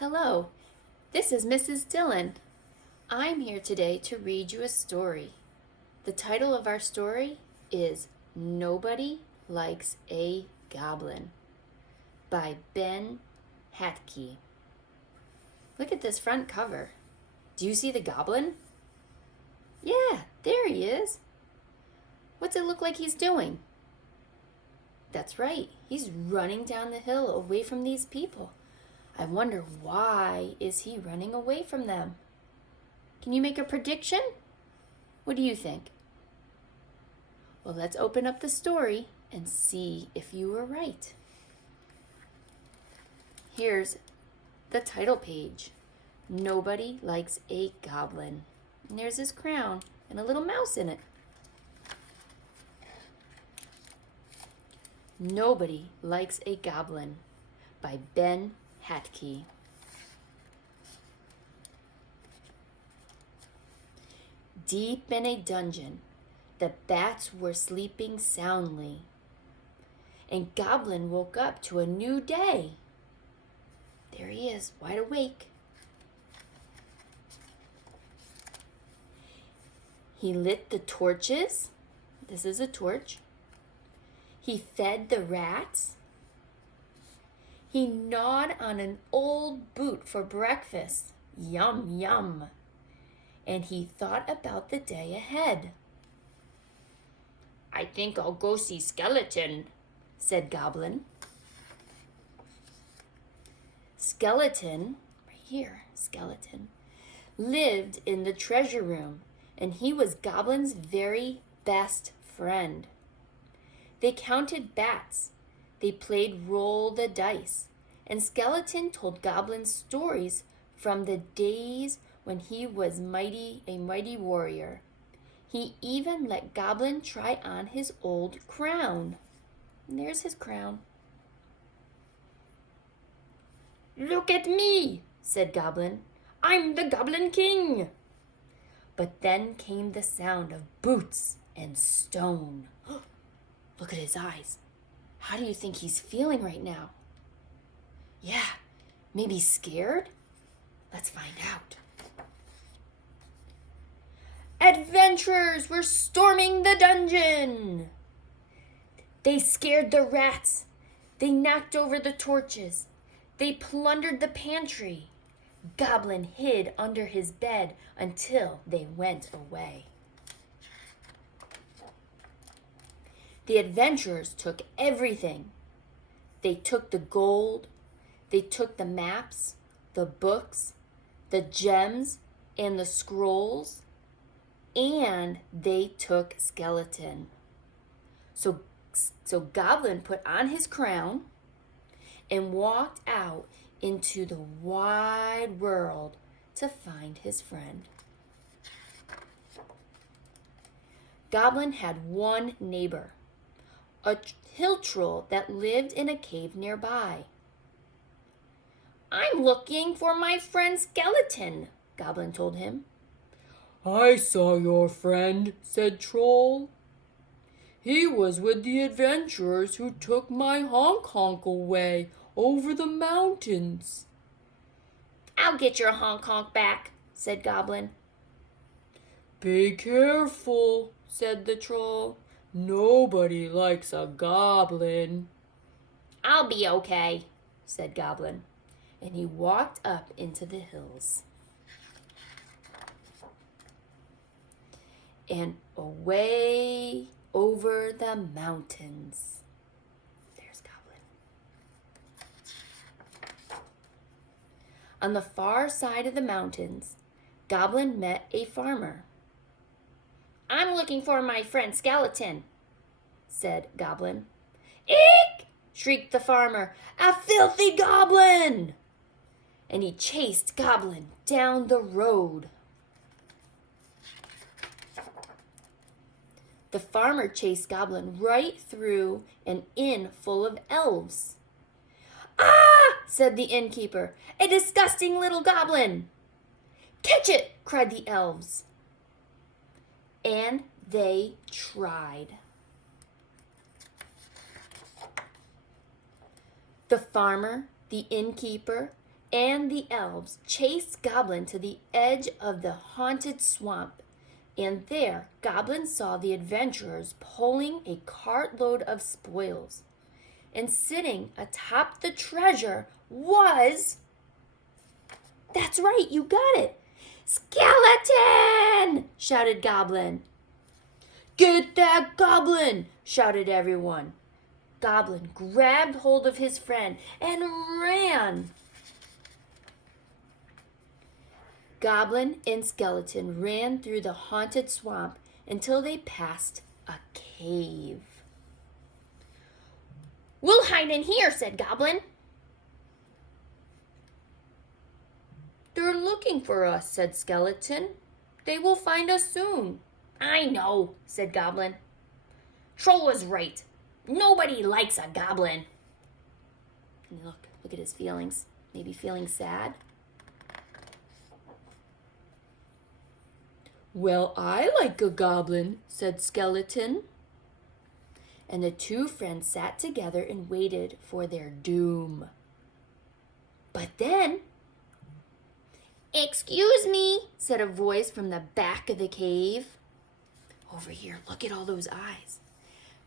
Hello, this is Mrs. Dillon. I'm here today to read you a story. The title of our story is Nobody Likes a Goblin by Ben Hatke. Look at this front cover. Do you see the goblin? Yeah, there he is. What's it look like he's doing? That's right, he's running down the hill away from these people. I wonder why is he running away from them? Can you make a prediction? What do you think? Well, let's open up the story and see if you were right. Here's the title page. Nobody Likes a Goblin. And there's his crown and a little mouse in it. Nobody Likes a Goblin by Ben Hatke. Deep in a dungeon, the bats were sleeping soundly, and Goblin woke up to a new day. There he is, wide awake. He lit the torches. This is a torch. He fed the rats. He gnawed on an old boot for breakfast. Yum, yum. And he thought about the day ahead. I think I'll go see Skeleton, said Goblin. Skeleton, right here, Skeleton, lived in the treasure room, and he was Goblin's very best friend. They counted bats. They played roll the dice, and Skeleton told Goblin stories from the days when he was a mighty warrior. He even let Goblin try on his old crown. And there's his crown. Look at me, said Goblin. I'm the Goblin King. But then came the sound of boots and stone. Look at his eyes. How do you think he's feeling right now? Yeah, maybe scared? Let's find out. Adventurers were storming the dungeon. They scared the rats. They knocked over the torches. They plundered the pantry. Goblin hid under his bed until they went away. The adventurers took everything. They took the gold, they took the maps, the books, the gems, and the scrolls, and they took Skeleton. So Goblin put on his crown and walked out into the wide world to find his friend. Goblin had one neighbor, a hill troll that lived in a cave nearby. I'm looking for my friend Skeleton, Goblin told him. I saw your friend, said Troll. He was with the adventurers who took my honk-honk away over the mountains. I'll get your honk-honk back, said Goblin. Be careful, said the troll. Nobody likes a goblin. I'll be okay, said Goblin, and he walked up into the hills. And away over the mountains. There's Goblin. On the far side of the mountains, Goblin met a farmer. I'm looking for my friend Skeleton, said Goblin. Eek! Shrieked the farmer. A filthy goblin! And he chased Goblin down the road. The farmer chased Goblin right through an inn full of elves. Ah! Said the innkeeper. A disgusting little goblin! Catch it! Cried the elves. And they tried. The farmer, the innkeeper, and the elves chased Goblin to the edge of the haunted swamp. And there, Goblin saw the adventurers pulling a cartload of spoils. And sitting atop the treasure was... That's right, you got it! Skeleton! Shouted Goblin. Get that goblin! Shouted everyone. Goblin grabbed hold of his friend and ran. Goblin and Skeleton ran through the haunted swamp until they passed a cave. We'll hide in here, said Goblin. They're looking for us, said Skeleton. They will find us soon. I know, said Goblin. Troll was right. Nobody likes a goblin. And look at his feelings. Maybe feeling sad. Well, I like a goblin, said Skeleton. And the two friends sat together and waited for their doom. But then... Excuse me, said a voice from the back of the cave. Over here, look at all those eyes.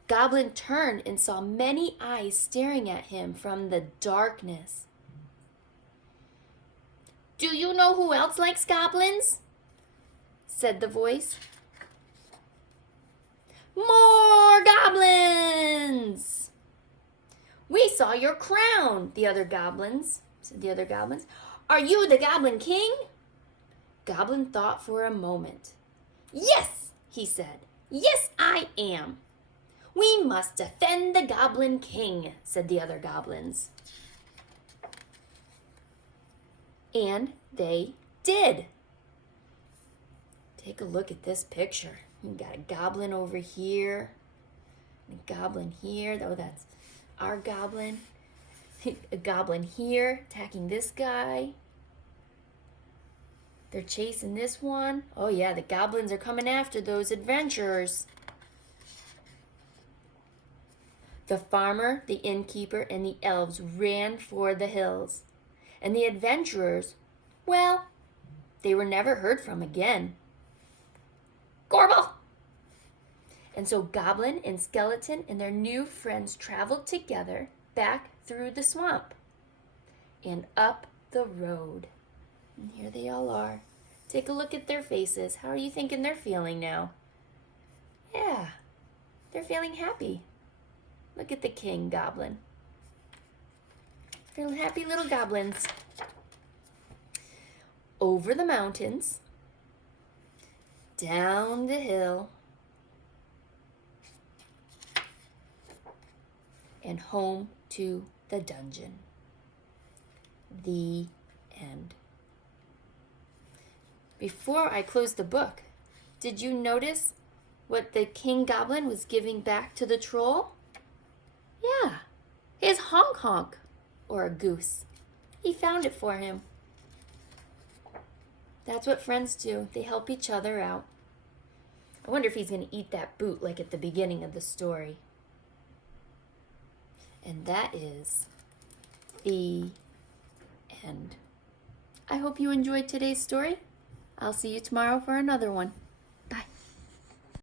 Goblin turned and saw many eyes staring at him from the darkness. Do you know who else likes goblins? Said the voice. More goblins! We saw your crown, said the other goblins. Are you the Goblin King? Goblin thought for a moment. Yes, he said. Yes, I am. We must defend the Goblin King, said the other goblins. And they did. Take a look at this picture. You got a goblin over here, and a goblin here. Oh, that's our goblin. A goblin here attacking this guy. They're chasing this one. Oh yeah, the goblins are coming after those adventurers. The farmer, the innkeeper, and the elves ran for the hills. And the adventurers, well, they were never heard from again. Gorble! And so Goblin and Skeleton and their new friends traveled together back through the swamp and up the road. And here they all are. Take a look at their faces. How are you thinking they're feeling now? Yeah, they're feeling happy. Look at the king goblin. Feeling happy little goblins. Over the mountains, down the hill, and home to the dungeon. The end. Before I close the book, did you notice what the king goblin was giving back to the troll? Yeah, his honk honk, or a goose. He found it for him. That's what friends do. They help each other out. I wonder if he's going to eat that boot like at the beginning of the story. And that is the end. I hope you enjoyed today's story. I'll see you tomorrow for another one.